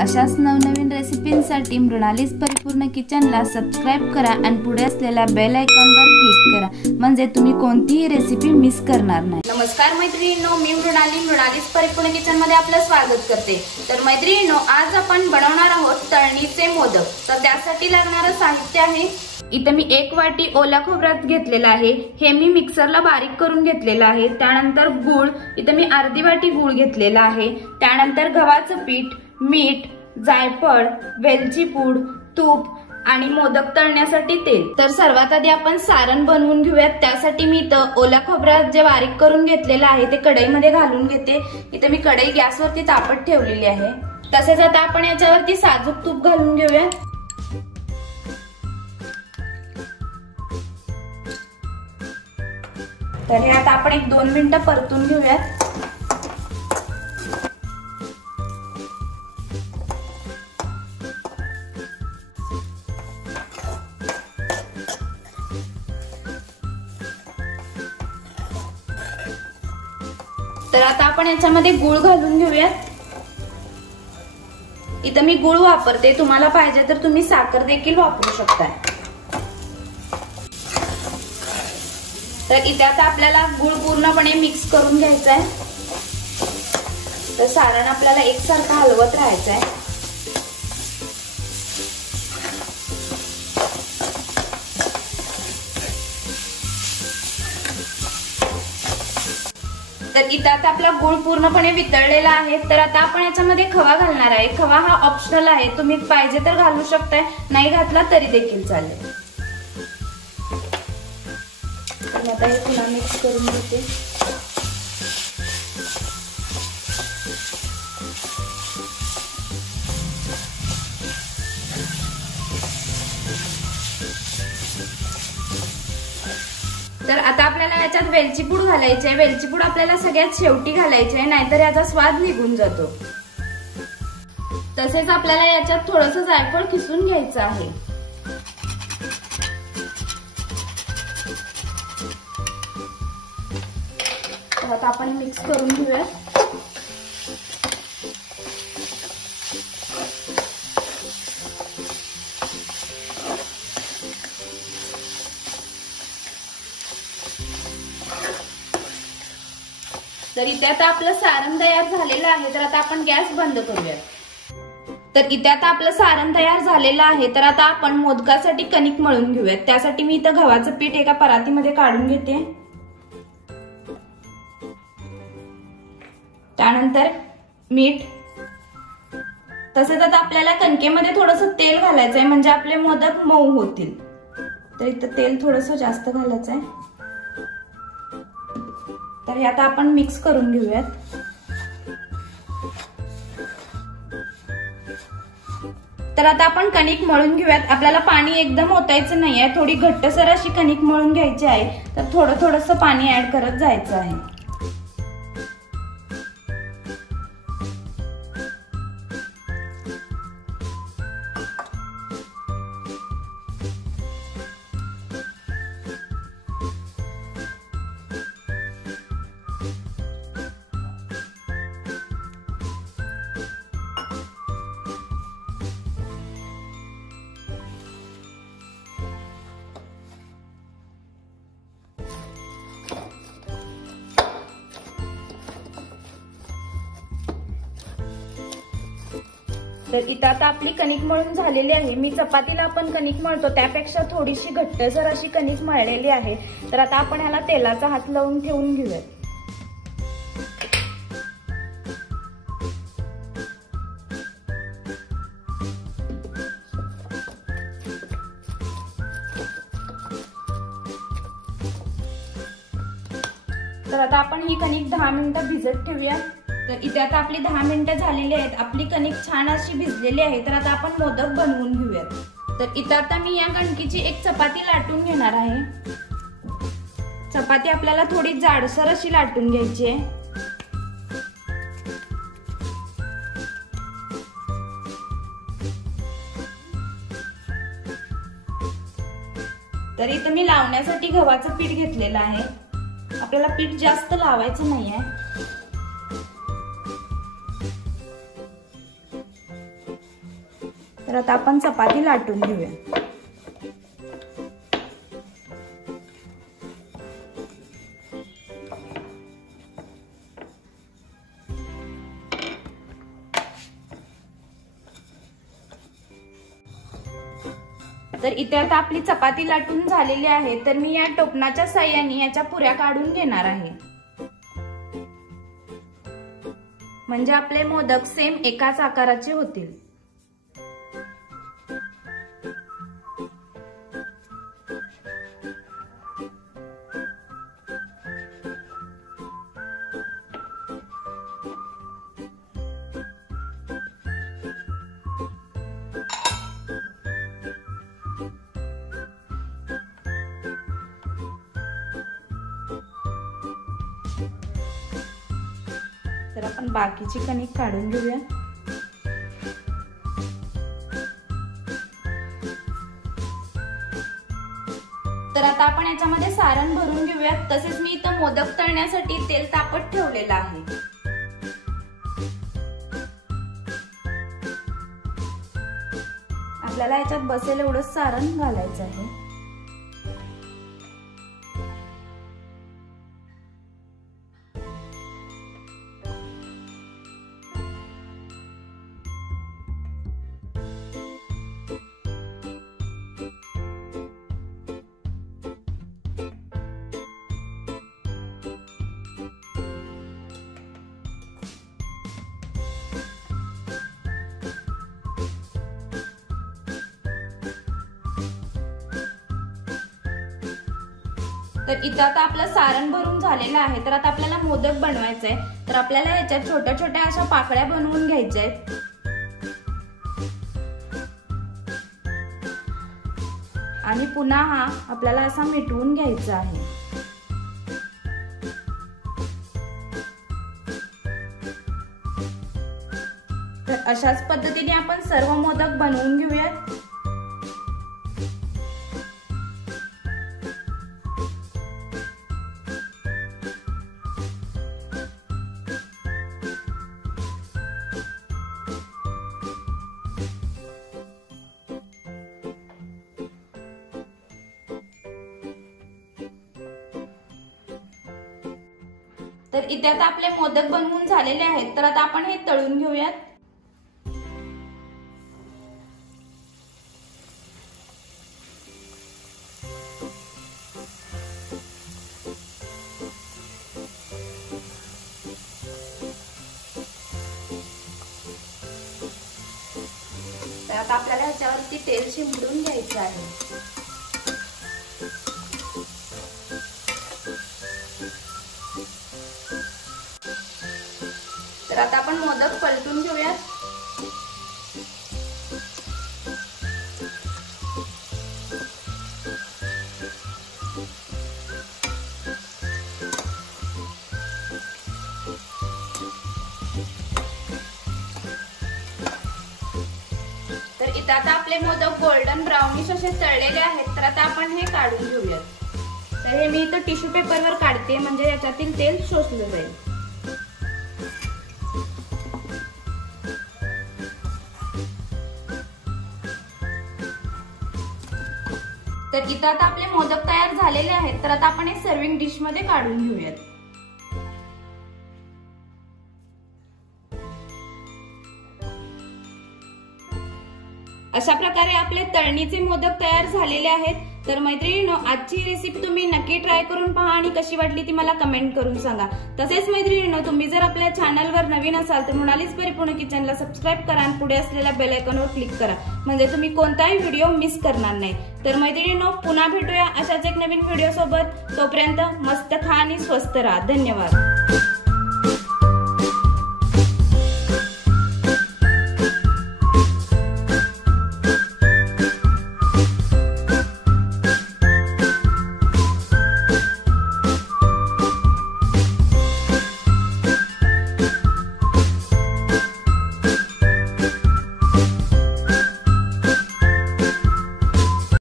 अशाच नवनवीन रेसिपींसाठी मृणालीस परिपूर्ण किचनला सबस्क्राइब करा आणि पुढे असलेल्या बेल आयकॉनवर क्लिक करा म्हणजे तुम्ही कोणतीही रेसिपी मिस करणार नाही। नमस्कार मैत्रिणींनो, मी मृणालीस परिपूर्ण किचनमध्ये आपलं स्वागत करते। तर मैत्रिणींनो, आज आपण बनवणार आहोत तळणीचे मोदक। तर त्यासाठी लागणारं साहित्य आहे, इथे मी 1 वाटी ओला खोबरं घेतलेला आहे, हे मी मिक्सरला बारीक करून घेतलेलं आहे। त्यानंतर गूळ, इथे मी अर्धी वाटी गूळ घेतलेला आहे। त्यानंतर गव्हाचं पीठ, मीठ, जायफळ, वेलची पूड, तूप आणि मोदक तळण्यासाठी तेल। तर सर्वात आधी आपण सारण बनवून घेऊयात। त्यासाठी मी इथं ओला खोबरं जे बारीक करून घेतलेलं आहे ते कढईमध्ये घालून घेते। इथे मी कढई गॅसवरती तापत ठेवलेली आहे। तसेच आता आपण याच्यावरती साजूक तूप घालून घेऊया। तर हे आता आपण 1-2 मिनिटं परतून घेऊयात। तर आता आपण याच्यामध्ये गूळ घालून घेऊयात। इथं मी गूळ वापरते, तुम्हाला पाहिजे तर तुम्ही साखर देखील वापरू शकता। तर इथे आता आपल्याला गूळ पूर्णपणे मिक्स करून घ्यायचा आहे। तर सारण आपल्याला एकसारखं हलवत राहायचं आहे। तर इथे आता आपला गूळ पूर्णपणे वितळलेला आहे। तर आता आपण याच्यामध्ये खवा घालणार आहे। खवा हा ऑप्शनल आहे, तुम्ही पाहिजे तर घालू शकताय, नाही घातला तरी देखील चालेल। आता हे पुन्हा मिक्स करून घेते। तर आता आपल्याला याच्यात वेलची पूड घालायची आहे। वेलची पूड आपल्याला सगळ्यात शेवटी घालायची आहे, नाहीतर याचा स्वाद निघून जातो। तसेच आपल्याला याच्यात थोडंसं जायफळ किसून घ्यायचं आहे। आता आपण मिक्स करून घेऊया। तर इथे आता आपलं सारण तयार झालेलं आहे। तर आता आपण गॅस बंद करूया। तर इथे आता आपलं सारण तयार झालेलं आहे। तर आता आपण मोदकासाठी कणिक मळून घेऊयात। त्यासाठी मी इथं गव्हाचं पीठ एका परातीमध्ये काढून घेते। त्यानंतर मीठ, तसेच आता आपल्याला कणकेमध्ये थोडंसं तेल घालायचं आहे म्हणजे आपले मोदक मऊ होतील। तर इथं तेल थोडंसं जास्त घालायचं आहे। तर हे आता आपण मिक्स करून घेऊयात। तर आता आपण कणिक मळून घेऊयात। आपल्याला पाणी एकदम ओतायचं नाहीये, थोडी घट्टसर अशी कणिक मळून घ्यायची आहे। तर थोडंसं पाणी ऍड करत जायचं आहे। तर इथं आता आपली कणिक मळून झालेली आहे। मी चपातीला आपण कणिक मळतो त्यापेक्षा थोडीशी घट्टसर अशी कणिक मळलेली आहे। तर आता आपण ह्याला तेलाचा हात लावून ठेवून घेऊयात। तर आता आपण ही कणिक 10 मिनिटं भिजत ठेवूया। तर इथे आता आपली 10 मिनिटं झालेली आहेत। आपली कणिक छान अशी भिजलेली आहे। तर आता आपण मोदक बनवून घेऊयात। तर इथे आता मी या कणकीची एक चपाती लाटून घेणार आहे। चपाती आपल्याला थोडी जाडसर अशी लाटून घ्यायची आहे। तर इथे मी लावण्यासाठी गव्हाचं पीठ घेतलेलं आहे। आपल्याला पीठ जास्त लावायचं नाहीये। तर आता आपण चपाती लाटून घेऊया। तर इथे आता आपली चपाती लाटून झालेली आहे, तर मी या टोपणाच्या साहाय्याने याच्या पुऱ्या काढून घेणार आहे, म्हणजे आपले मोदक सेम एकाच आकाराचे होतील। तर आपण बाकीची कणिक काढून घेऊया। तर आता आपण याच्यामध्ये सारण भरून घेऊया। तसेच मी इथं मोदक तळण्यासाठी तेल तापत ठेवलेलं आहे। आपल्याला याच्यात बसेल एवढं सारण घालायचं आहे। तर इथं आता आपलं सारण भरून झालेलं आहे। तर आता आपल्याला मोदक बनवायचे आहे, तर आपल्याला याच्यात छोट्या छोट्या अशा पाकळ्या बनवून घ्यायच्या आहेत। आणि पुन्हा हा आपल्याला असा मिटवून घ्यायचा आहे। तर अशाच पद्धतीने आपण सर्व मोदक बनवून घेऊयात। तर इथे आता आपले मोदक बनवून झालेले आहेत, तर आता आपण हे तळून घेऊयात। तर आता आपल्याला ह्याच्यावरती तेल शिंपडून घ्यायचं आहे। तर आता आपण मोदक पलटून घेऊयात। तर इथं आता आपले मोदक गोल्डन ब्राउनिश असे तळलेले आहेत, तर आता आपण हे काढून घेऊयात। तर हे मी इथं टिश्यू पेपरवर काढते, म्हणजे याच्यातील तेल शोषलं जाईल। तर इथं आता आपले मोदक तयार झालेले आहेत, तर आता आपण हे सर्विंग डिश मध्ये काढून घेऊयात। अशा प्रकारे आपले तळणीचे मोदक तयार झालेले आहेत। तर मैत्रिणींनो, आजची रेसिपी तुम्ही नक्की ट्राय करून पहा आणि कशी वाटली ती मला कमेंट करून सांगा। तसेच मैत्रिणींनो, तुम्ही जर आपल्या चॅनलवर नवीन असाल तर मृणालीज परिपूर्ण किचनला सबस्क्राईब करा आणि पुढे असलेल्या बेल आयकॉनवर क्लिक करा, म्हणजे तुम्ही कोणताही व्हिडिओ मिस करणार नाही। तर मैत्रिणींनो, पुन्हा भेटूया अशाच एक नवीन व्हिडिओ सोबत। तोपर्यंत मस्त खा आणि स्वस्त राहा। धन्यवाद।